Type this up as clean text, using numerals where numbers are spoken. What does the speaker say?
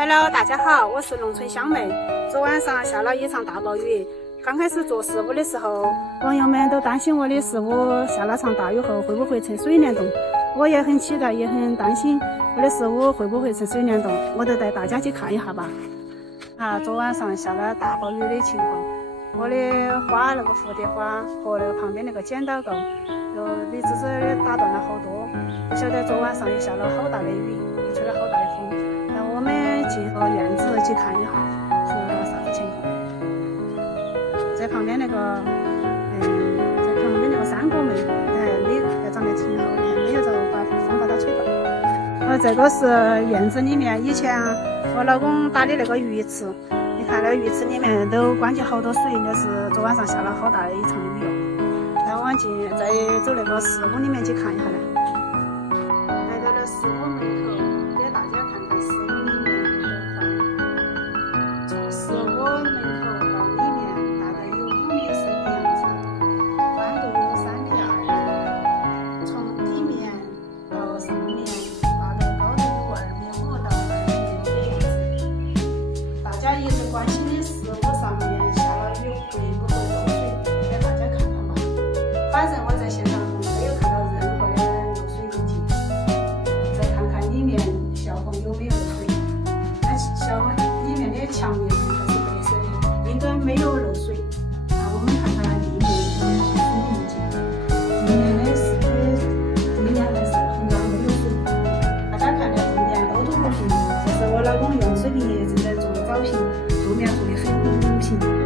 Hello， 大家好，我是农村香妹。昨晚上下了一场大暴雨，刚开始做事务的时候，网友们都担心我的事务下了场大雨后会不会成水帘洞，我也很期待，也很担心我的事务会不会成水帘洞，我就带大家去看一下吧。昨晚上下了大暴雨的情况，我的花那个蝴蝶花和那个旁边那个剪刀钩，一只只的打断了好多。不晓得昨晚上也下了好大的雨，也吹了好大的风。我们进院子去看一下是啥子情况。在旁边那个，在旁边那个山果梅，长得挺好的，没有把风把它吹倒。这个是院子里面以前我老公打的那个鱼池，你看那个鱼池里面都灌进好多水，就是昨晚上下了好大的一场雨哦。然后我们再走那个石屋里面去看一下呢。来到了石屋门口，给大家看看石屋里面的块。从石屋门口到里面大概有5米深的样子，宽度有3.2米，从底面到上面大概高度有2.5到2.6的样子。大家一直关心的石屋上面下了雨会不会漏水，给大家看看吧。反正我在现场没有看到任何的漏水问题。再看看里面校房有没有漏水，校房里面的墙面还是白色的，应该没有漏水。我们看看地面有没有水的问题。地面还是很干，没有水。大家看这地面凹凸不平，这是我老公用水平仪正在做藻平，路面做的很平。